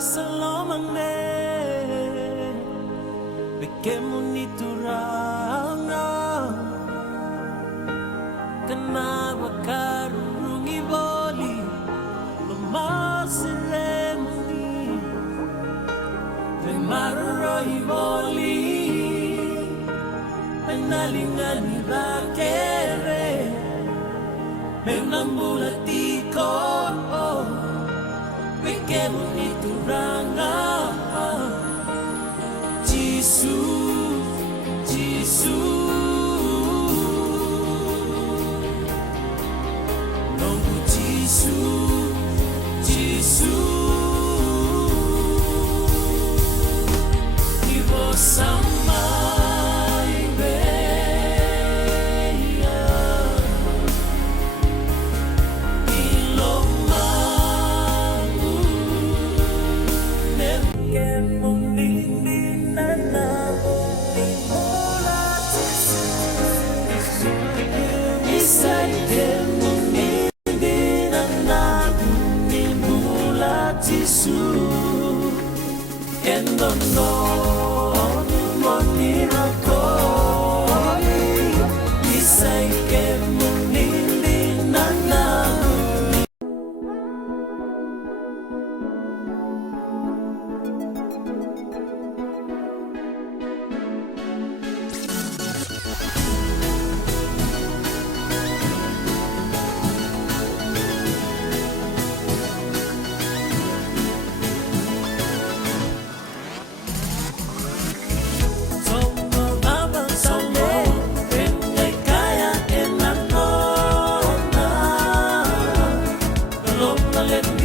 Salomane Bekemunituranga Kanawa karurungi boli Mamasileni Maruroi boli Menalingani rakere Menambulatiko Bekemunituranga Jesus, Nongo Jesus, Ivo samai beya, ilomangu, and no money rakoi isai ke munili nana let